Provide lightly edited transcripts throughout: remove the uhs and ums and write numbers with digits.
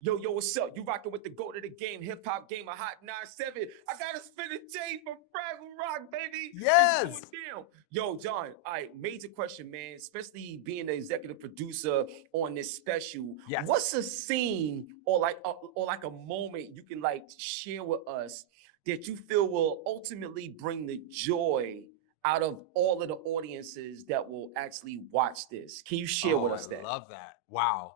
Yo, what's up? You rocking with the GOAT of the game, HipHopGamer Hot 97. I gotta spin a J for Fraggle Rock, baby. It's going Yes. down. Yo, John, all right, major question, man. Especially being the executive producer on this special. Yes. What's a scene or like a moment you can like share with us that you feel will ultimately bring the joy out of all of the audiences that will actually watch this? Can you share Oh, with I us that? love that. Wow.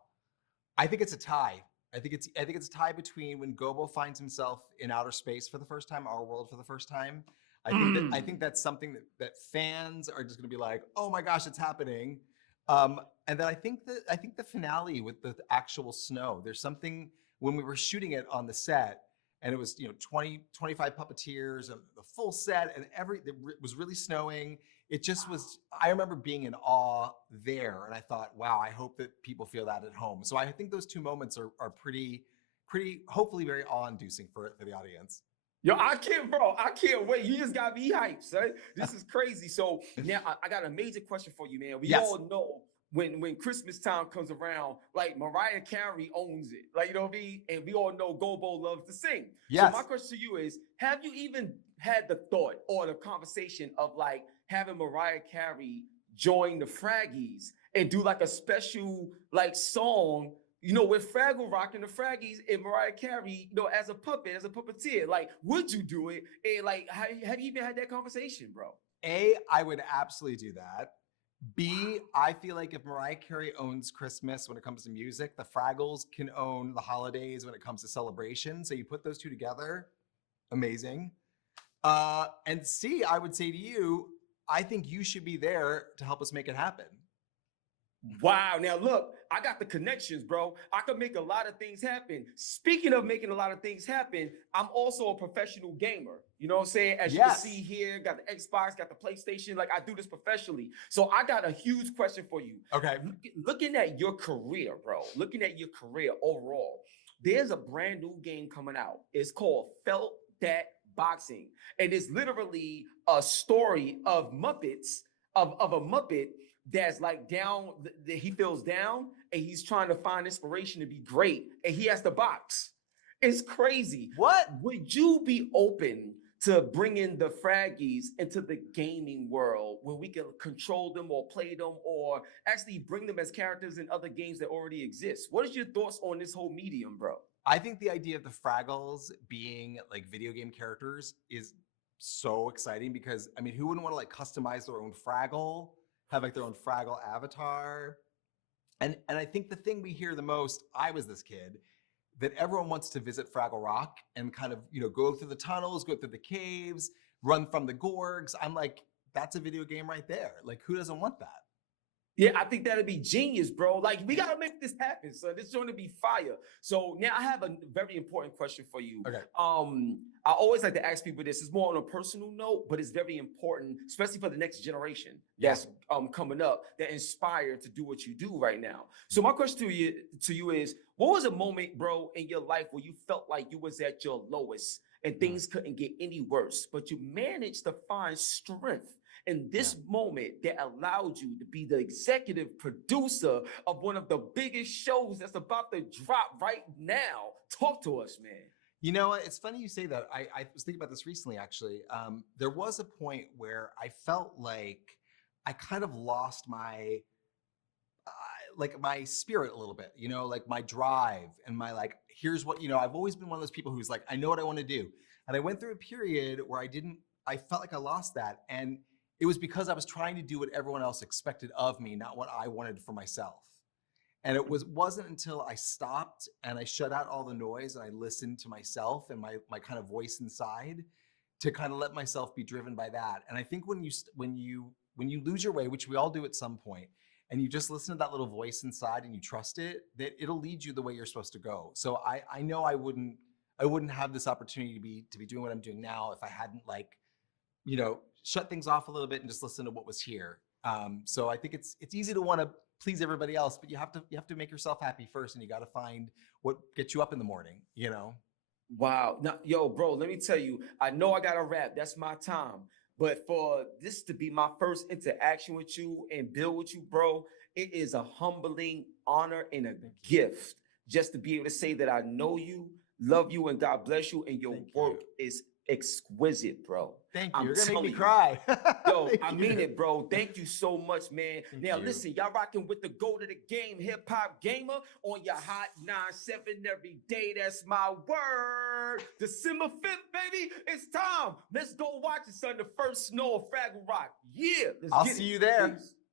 I think it's a tie. I think it's a tie between when Gobo finds himself in outer space for the first time, our world for the first time. I think Mm. that's something that fans are just going to be like, oh my gosh, it's happening. And then I think the finale with the actual snow. There's something when we were shooting it on the set, and it was 20 25 puppeteers and the full set, and it was really snowing. It just was. I remember being in awe there, and I thought, wow, I hope that people feel that at home. So I think those two moments are pretty hopefully very awe-inducing for the audience. Yo, I can't, bro. I can't wait. You just got me hyped, son. This is crazy. So now I got a major question for you, man. We Yes. all know when Christmas time comes around, like Mariah Carey owns it. Like, you know what I mean? And we all know Gobo loves to sing. So my Yes. question to you is, have you even had the thought or the conversation of like having Mariah Carey join the Fraggies and do like a special like song, with Fraggle Rock and the Fraggies and Mariah Carey, as a puppet, as a puppeteer? Like, would you do it? And like, have you even had that conversation, bro? A, I would absolutely do that. B, I feel like if Mariah Carey owns Christmas when it comes to music, the Fraggles can own the holidays when it comes to celebration. So you put those two together, amazing. And C, I would say to you, I think you should be there to help us make it happen. Wow. Now, look, I got the connections, bro. I can make a lot of things happen. Speaking of making a lot of things happen, I'm also a professional gamer. You know what I'm saying? As you can see Yes. here, got the Xbox, got the PlayStation. Like, I do this professionally. So I got a huge question for you. Okay. Looking at your career, bro, looking at your career overall, there's a brand new game coming out. It's called Felt That Boxing. And it's literally a story of Muppets, of a Muppet that's like down, that he feels down and he's trying to find inspiration to be great and he has to box. It's crazy. What? Would you be open to bringing the Fraggies into the gaming world where we can control them or play them or actually bring them as characters in other games that already exist? What is your thoughts on this whole medium, bro? I think the idea of the Fraggles being like video game characters is so exciting because I mean, who wouldn't want to like customize their own Fraggle, have like their own Fraggle avatar? And I think the thing we hear the most, I was this kid, that everyone wants to visit Fraggle Rock and kind of, go through the tunnels, go through the caves, run from the gorgs. I'm like, that's a video game right there. Like, who doesn't want that? Yeah, I think that'd be genius, bro. Like, we gotta make this happen. So this is going to be fire. So now I have a very important question for you. Okay. I always like to ask people this. It's more on a personal note, but it's very important, especially for the next generation Yeah. that's coming up, that inspired to do what you do right now. So my question to you is, what was a moment, bro, in your life where you felt like you was at your lowest and Mm, things couldn't get any worse, but you managed to find strength in yeah. this moment that allowed you to be the executive producer of one of the biggest shows that's about to drop right now? Talk to us, man. You know what? It's funny you say that. I was thinking about this recently, actually. There was a point where I felt like I kind of lost like my spirit a little bit, like my drive and my like, here's what, I've always been one of those people who's like, I know what I want to do. And I went through a period where I felt like I lost that. And it was because I was trying to do what everyone else expected of me, not what I wanted for myself. And wasn't until I stopped and I shut out all the noise and I listened to myself and my kind of voice inside to kind of let myself be driven by that. And I think when you lose your way, which we all do at some point, and you just listen to that little voice inside and you trust it, that it'll lead you the way you're supposed to go. So I know I wouldn't have this opportunity to be doing what I'm doing now if I hadn't like, shut things off a little bit and just listen to what was here. So I think it's easy to want to please everybody else, but you have to make yourself happy first, and you got to find what gets you up in the morning. Wow. Now, yo, bro, let me tell you, I know I got to rap. That's my time. But for this to be my first interaction with you and build with you, bro, it is a humbling honor and a Thank you. gift just to be able to say that I know you, love you, and God bless you, and your Thank work you. is exquisite, bro. Thank you. I'm You're gonna make me telling you. cry. Yo, Thank I you. mean it, bro. Thank you so much, man. Thank Now, you. listen, y'all rocking with the GOAT of the game, HipHopGamer, on your Hot 9-7 every day. That's my word. December 5th, baby. It's time. Let's go watch it, son. The first snow of Fraggle Rock. Yeah. Let's I'll get see it. you there. Peace.